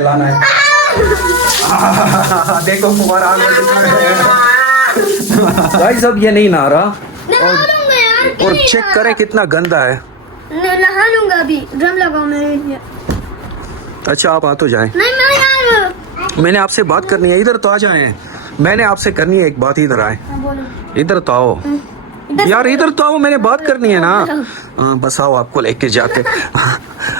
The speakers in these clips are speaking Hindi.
लाना है। देखो फुवारा आ गया। गाइस अब ये नहीं नहा रहा और चेक करें कितना गंदा है। नहा लूंगा अभी, ड्रम लगाओ मेरे लिए। अच्छा आप आ तो जाएं। नहीं मैं यार, मैंने आपसे बात करनी है, इधर तो आ जाएं। मैंने आपसे करनी है एक बात, इधर आए। इधर तो आओ यार, इधर तो आओ, मैंने बात करनी है ना। हाँ बस आओ, आपको लेके जाते।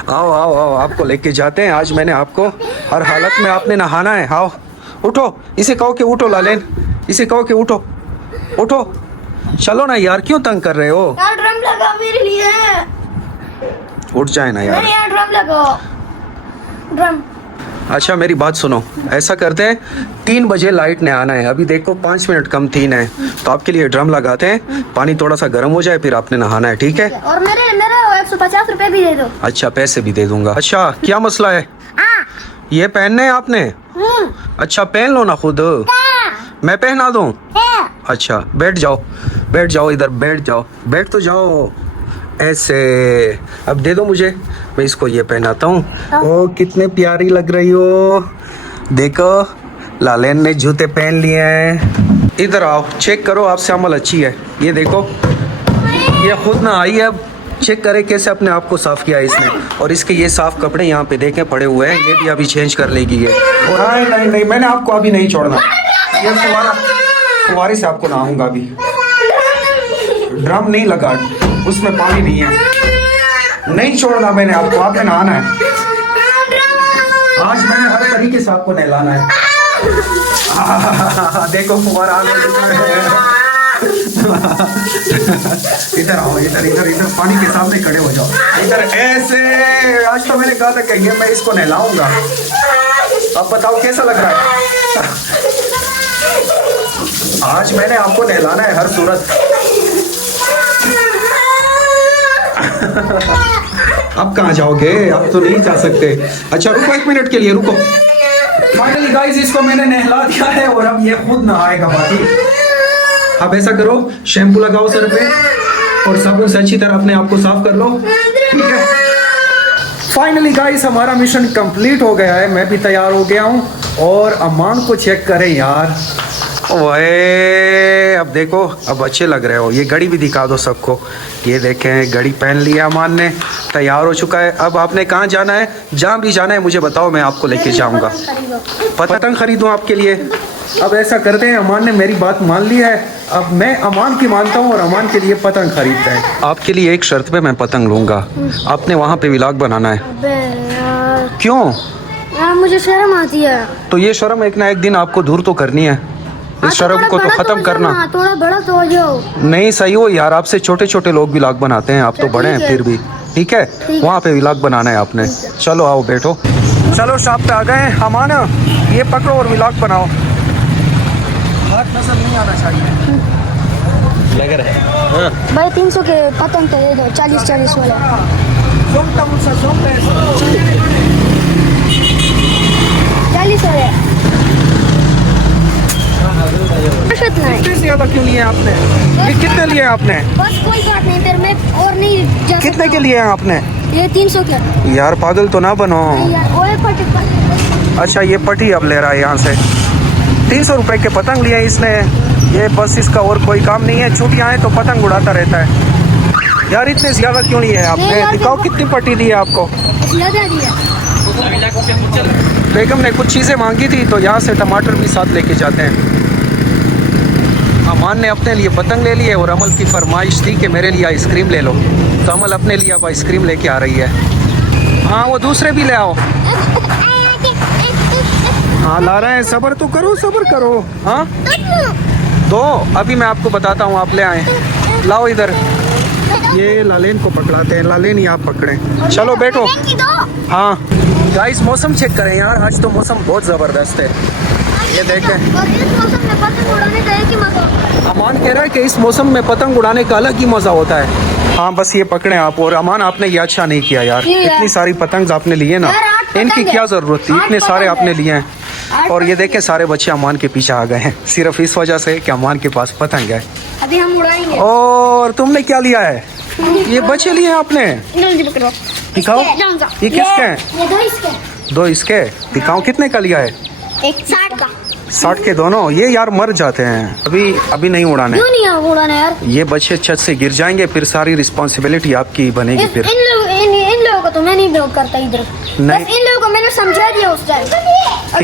आओ आओ आओ, आपको लेके जाते हैं। आज मैंने आपको हर हालत में आपने नहाना है। आओ उठो, इसे कहो कि उठो लालेन, इसे कहो कि उठो उठो। चलो ना यार, क्यों तंग कर रहे हो यार? ड्रम लगाओ मेरे लिए। उठ जाए ना यार। नहीं यार, ड्रम लगाओ, ड्रम। अच्छा मेरी बात सुनो, ऐसा करते हैं 3 बजे लाइट ने आना है। अभी देखो 5 मिनट कम 3 है, तो आपके लिए ड्रम लगाते हैं। पानी थोड़ा सा गर्म हो जाए फिर आपने नहाना है, ठीक है? और मेरा 150 रुपए भी दे दो। अच्छा पैसे भी दे दूंगा। अच्छा क्या मसला है? ये पहनने हैं आपने? अच्छा पहन लो ना खुद, मैं पहना दूं? अच्छा बैठ जाओ, बैठ जाओ, इधर बैठ जाओ, बैठ तो जाओ ऐसे। अब दे दो मुझे, मैं इसको ये पहनाता हूँ। ओ कितने प्यारी लग रही हो। देखो लालेन ने जूते पहन लिए हैं। इधर आओ, चेक करो आपसे अमल अच्छी है। ये देखो ये खुद ना आई है। अब चेक करें कैसे अपने आप को साफ किया है इसने। और इसके ये साफ कपड़े यहाँ पे देखें पड़े हुए हैं, ये भी अभी चेंज कर लेगी ये। और नहीं नहीं नहीं, मैंने आपको अभी नहीं छोड़ना। ये फुवारे से आपको नहाऊंगा अभी। ड्रम नहीं लगा, उसमें पानी नहीं है। नहीं छोड़ना मैंने आपको, आपने नहाना है। आज मैंने हर तरीके से आपको नहलाना है। देखो फुवारा आ गया। इधर आओ, इधर इधर इधर, पानी के सामने खड़े हो जाओ। इधर ऐसे। आज तो मैंने कहा था कि ये मैं इसको नहलाऊंगा। अब बताओ कैसा लग रहा है? आज मैंने आपको नहलाना है हर सूरत। अब कहाँ जाओगे? अब तो नहीं जा सकते। अच्छा रुको 1 मिनट के लिए, रुको। फाइनली गाइस इसको मैंने नहला दिया है और अब ये खुद नहाएगा बाकी। अब ऐसा करो, शैम्पू लगाओ सर पे और साबुन से अच्छी तरह अपने आप को साफ कर लो, ठीक है? फाइनली गाइस हमारा मिशन कंप्लीट हो गया है। मैं भी तैयार हो गया हूँ और अमान को चेक करें यार। ओए अब देखो, अब अच्छे लग रहे हो। ये घड़ी भी दिखा दो सबको। ये देखें घड़ी पहन लिया अमान ने, तैयार हो चुका है। अब आपने कहाँ जाना है? जहाँ भी जाना है मुझे बताओ, मैं आपको लेके जाऊँगा। पतंग खरीदूँ आपके लिए? अब ऐसा करते हैं, अमान ने मेरी बात मान ली है, अब मैं अमान की मानता हूँ और अमान के लिए पतंग खरीदता है। आपके लिए एक शर्त पे मैं पतंग लूँगा, आपने वहाँ पे व्लॉग बनाना है। क्यों? यार मुझे शर्म आती है। तो ये शर्म एक ना एक दिन आपको दूर तो करनी है। इस शर्म को तो खत्म करना। थोड़ा बड़ा तो हो जाओ। नहीं सही हो यार, आपसे छोटे छोटे लोग व्लॉग बनाते हैं, आप तो बड़े हैं फिर भी, ठीक है? वहाँ पे व्लॉग बनाना है आपने। चलो आओ बैठो। चलो शॉप पे आ गए। अमान ये पकड़ो और व्लॉग बनाओ। हाथ नजर नहीं आना चाहिए। लग रहा है भाई 300 के पतंग तो दे दो, 40 वाला। 40 वाला। कितने ज्यादा क्यों लिए आपने? ये कितने लिए आपने? बस कोई बात नहीं, फिर मैं और नहीं जा कितने के लिए हैं आपने? ये 300 के। यार पागल तो ना बनो। पटी। अच्छा ये पटी अब ले रहा है यहाँ से। 300 रुपए के पतंग लिए इसने। ये बस इसका और कोई काम नहीं है, छुट्टियाँ हैं तो पतंग उड़ाता रहता है। यार इतने ज्यादा क्यों लिए आपने? दिखाओ कितनी पटी दी है आपको। बेगम ने कुछ चीज़ें मांगी थी तो यहाँ से टमाटर भी साथ लेके जाते हैं। अमान ने अपने लिए पतंग ले लिए और अमल की फरमाइश थी कि मेरे लिए आइसक्रीम ले लो, तो अमल अपने लिए अब आइसक्रीम लेके आ रही है। हाँ वो दूसरे भी ले आओ। हाँ ला रहे हैं, सब्र तो करो, सब्र करो। हाँ दो, अभी मैं आपको बताता हूँ, आप ले आए। लाओ इधर, ये लालेन को पकड़ाते हैं। लालेन आप पकड़ें। चलो बैठो। हाँ गाइस मौसम चेक करें यार, आज तो मौसम बहुत ज़बरदस्त है। ये देखें, अमान कह रहा है कि इस मौसम में पतंग उड़ाने का अलग ही मज़ा होता है। हाँ बस ये पकड़ें आप। और अमान आपने ये अच्छा नहीं किया यार, इतनी सारी पतंग आपने लिए ना, इनकी क्या ज़रूरत थी? इतने सारे आपने लिए हैं। और ये देखें सारे बच्चे अमान के पीछे आ गए हैं, सिर्फ इस वजह से कि अमान के पास पतंग है। अभी हम उड़ाएंगे। और तुमने क्या लिया है? ये बच्चे लिए हैं आपने? दिखाओ, ये किसके हैं? दो इसके दिखाओ, कितने का लिया है? एक 60 का। 60 के दोनों? ये यार मर जाते हैं, अभी नहीं उड़ाने। क्यों नहीं उड़ाना यार? ये बच्चे छत से गिर जाएंगे, फिर सारी रिस्पॉन्सिबिलिटी आपकी बनेगी। फिर इन लोगों को तो मैं नहीं ब्लॉक करता इधर। नहीं। बस इन लोगों को मैंने समझा दिया उस टाइम।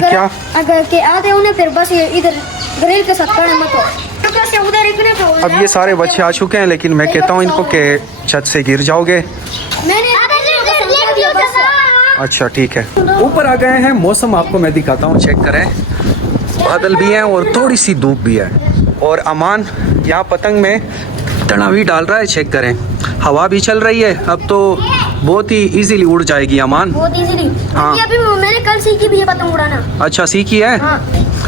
क्या? अगर के आते उन्हें फिर बस ये इधर ग्रिल के साथ खड़े मत हो। उधर इतने का अब ये सारे बच्चे आ चुके हैं, लेकिन मैं कहता हूँ इनको कि छत से गिर जाओगे। मैंने समझा दिया बस। अच्छा ठीक है, ऊपर आ गए हैं। मौसम आपको मैं दिखाता हूँ, चेक करें। बादल भी हैं और थोड़ी सी धूप भी है। और अमान यहाँ पतंग में तनावी डाल रहा है, चेक करें। हवा भी चल रही है, अब तो बहुत ही इजीली उड़ जाएगी अमान। बहुत इजीली। हाँ। ये अभी मैंने कल सीखी भी है पतंग उड़ाना। अच्छा सीखी है? हाँ।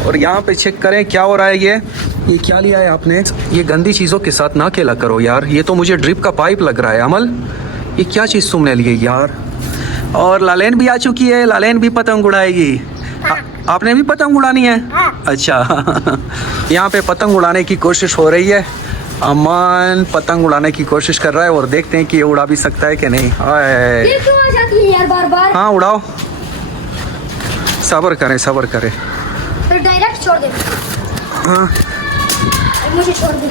और यहाँ पे चेक करें क्या हो रहा है। ये क्या लिया है आपने? ये गंदी चीज़ों के साथ ना खेला करो यार। ये तो मुझे ड्रिप का पाइप लग रहा है। अमल, ये क्या चीज़ तुमने ली है यार? और लालेन भी आ चुकी है, लालेन भी पतंग उड़ाएगी। आपने भी पतंग उड़ानी है? हाँ। अच्छा यहाँ पे पतंग उड़ाने की कोशिश हो रही है। अमन पतंग उड़ाने की कोशिश कर रहा है और देखते हैं कि ये उड़ा भी सकता है कि नहीं। ये क्यों आ जाती है यार बार-बार? हाँ उड़ाओ, सब्र करें सब्र करें। फिर डायरेक्ट छोड़ दे। हाँ मुझे छोड़ दे।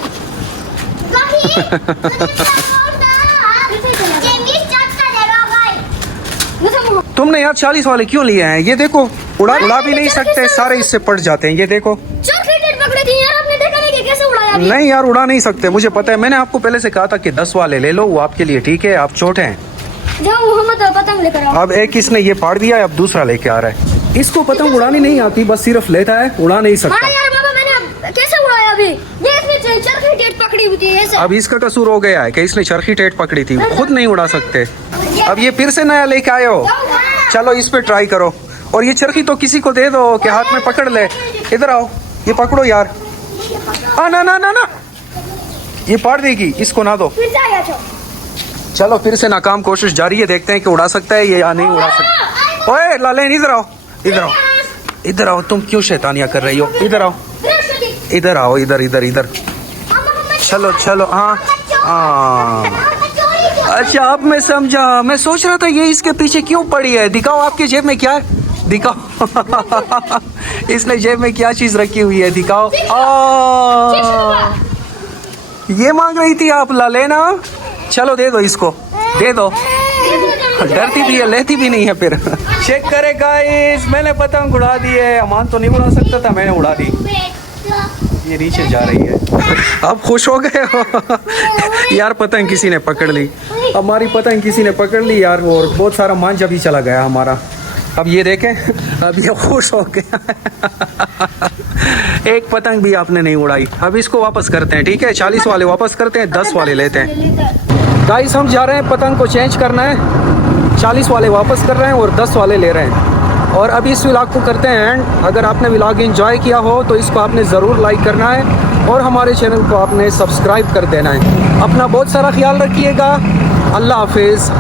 तुमने यार 40 वाले क्यों लिए हैं? ये देखो उड़ा भी नहीं सकते, सारे इससे पड़ जाते हैं। ये देखो पकड़े थी यार, आपने देखा नहीं कि कैसे उड़ाया अभी? नहीं यार उड़ा नहीं सकते, मुझे पता है। मैंने आपको पहले से कहा था कि 10 वाले ले लो, वो आपके लिए ठीक है। आप छोटे हैं। जाओ मोहम्मद पतंग लेकर आओ। अब एक इसने ये फाड़ दिया है, अब दूसरा लेके आ रहा है। इसको पतंग उड़ानी नहीं आती, बस सिर्फ लेता है, उड़ा नहीं सकता। हाँ यार बाबा, मैंने कैसे उड़ाया अभी? ये इसने चरखी टेट पकड़ी हुई थी ऐसे। अब इसका कसूर हो गया है कि इसने चरखी टेट पकड़ी थी, खुद नहीं उड़ा सकते। अब ये फिर से नया लेके आए हो, चलो इस पे ट्राई करो। और ये चरखी तो किसी को दे दो कि हाथ में पकड़ ले। इधर आओ, ये पकड़ो यार। ना ना ना ना, ये पाड़ देगी, इसको ना दो। फिर से आया छो। चलो फिर से नाकाम कोशिश जारी है, देखते हैं कि उड़ा सकता है ये या नहीं उड़ा सकता। ओए लालेन इधर आओ, इधर आओ, इधर आओ। तुम क्यों शैतानियां कर रही हो? इधर आओ, इधर आओ, इधर इधर इधर। चलो चलो। हाँ हाँ अच्छा अब मैं समझा। मैं सोच रहा था ये इसके पीछे क्यों पड़ी है। दिखाओ आपकी जेब में क्या है, दिखाओ इसने जेब में क्या चीज रखी हुई है, दिखाओ। ये मांग रही थी आप लालेना? चलो दे दो इसको, दे दो। डरती भी है, लेती भी नहीं है फिर। चेक करे गाइस, मैंने पतंग उड़ा दी है। अमान तो नहीं उड़ा सकता था, मैंने उड़ा दी। ये नीचे जा रही है। अब खुश हो गए हो यार? पतंग किसी ने पकड़ ली, हमारी पतंग किसी ने पकड़ ली यार। और बहुत सारा मांझा भी चला गया हमारा। अब ये देखें, अब ये खुश हो गया एक पतंग भी आपने नहीं उड़ाई। अब इसको वापस करते हैं, ठीक है? 40 वाले वापस करते हैं, 10 वाले लेते हैं। गाइस हम जा रहे हैं, पतंग को चेंज करना है। 40 वाले वापस कर रहे हैं और 10 वाले ले रहे हैं। और अभी इस व्लॉग को करते हैं एंड। अगर आपने व्लॉग एंजॉय किया हो तो इसको आपने ज़रूर लाइक करना है और हमारे चैनल को आपने सब्सक्राइब कर देना है। अपना बहुत सारा ख्याल रखिएगा। अल्लाह हाफिज़।